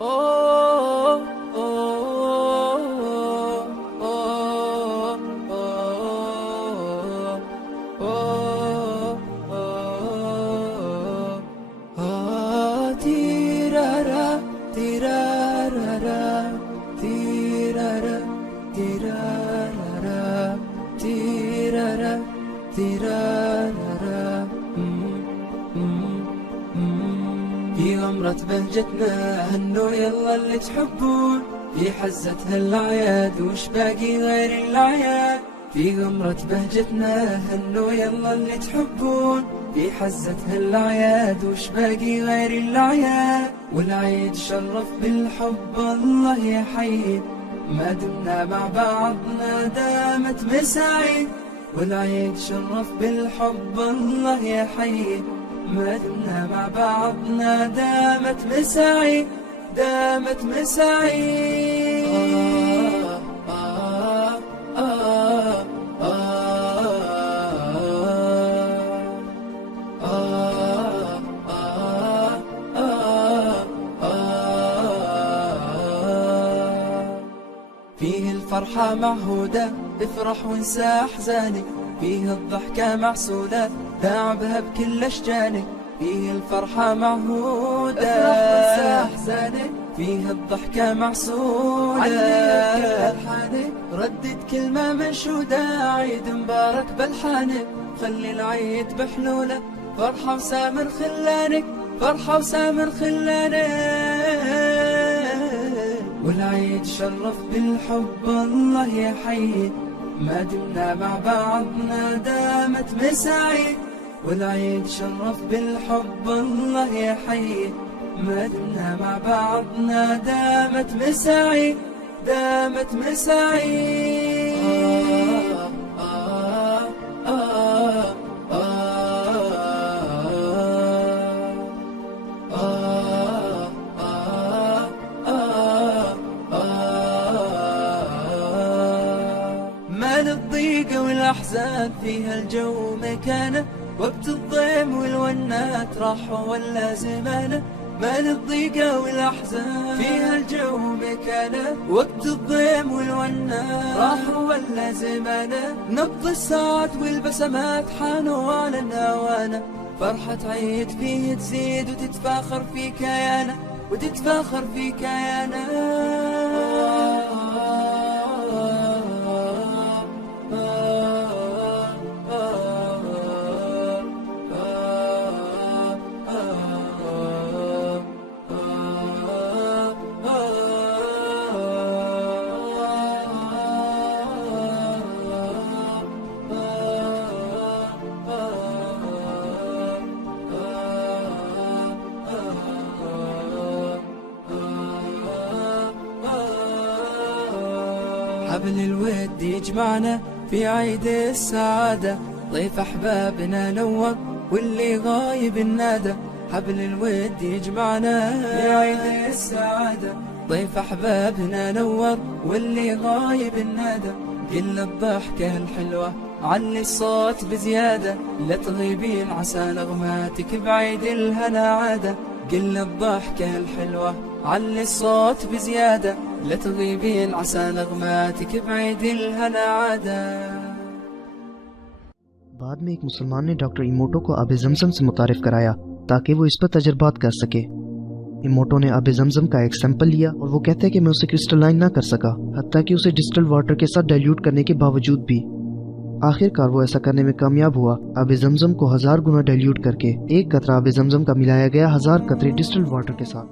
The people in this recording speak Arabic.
أوه أوه أوه أوه أوه أوه تيرارا تيرارا تيرارا تيرارا تيرارا تيرارا. في غمرة بهجتنا هنوا يلا اللي تحبون، في حزتها الأعياد وش باقي غير الأعياد. في غمرة بهجتنا هنوا يلا اللي تحبون، في حزتها الأعياد وش باقي غير الأعياد. والعيد شرف بالحب الله يحيي، ما دمنا مع بعضنا دامت مساعيد. والعيد شرف بالحب الله يحيي، ما دمنا مع بعضنا دامت مساعيد دامت مساعيد. فيه الفرحة معهودة، افرح وانسى أحزانك. فيه الضحكة معسولة، داعبها بكل أشجانك. فيه الفرحة معهودة، افرح وانسى أحزانك. فيه الضحكة معسولة، علي ألحانك. ردد كلمة منشودة، عيد مبارك بلحانك. خلي العيد بحلولة، فرحة وسامر خلانك، فرحة وسامر خلانك. والعيد شرف بالحب الله يحيي، ما دمنا مع بعضنا دامت مساعيد. والعيد شرف بالحب الله يحيي، ما دمنا مع بعضنا دامت مساعيد دامت مساعيد. ما للضيق والأحزان فيها الجو مكانه، وقت الضيم والونات راحوا ولا زمانه. ما للضيق والأحزان فيها الجو مكانه، وقت الضيم والونات راحوا ولا زمانه. نبض الساعات والبسمات حانوا على النوانه، فرحة عيد فيه تزيد وتتفاخر في كيانه وتتفاخر في كيانه. حبل الود يجمعنا في عيد السعادة، ضيف أحبابنا نور واللي غايب النادى. حبل الود يجمعنا في عيد السعادة، ضيف أحبابنا نور واللي غايب النادى. قل الضحكة الحلوة علي الصوت بزيادة، لا تغيبين عسى نغماتك بعيد الهنا عادة. قل الضحكة الحلوة علي الصوت بزيادة، لا تغيبين عسى نغماتك بعيد الهنا عادة. बाद में एक मुसलमान ने डॉक्टर इमोटो को आब जमजम से मुतारिफ कराया ताकि वो इस पर तजर्बात कर सके। इमोटो ने आब जमजम का एक सैंपल लिया और वो कहते हैं कि मैं उसे क्रिस्टलाइन ना कर सका, हत्ता कि उसे डिस्टिल्ड वाटर के साथ डाइल्यूट करने के बावजूद भी। आखिरकार वो ऐसा करने में कामयाब हुआ। आब जमजम को 1000 गुना डाइल्यूट करके एक कतरा आब जमजम का मिलाया गया 1000 कतरे डिस्टिल्ड वाटर के साथ।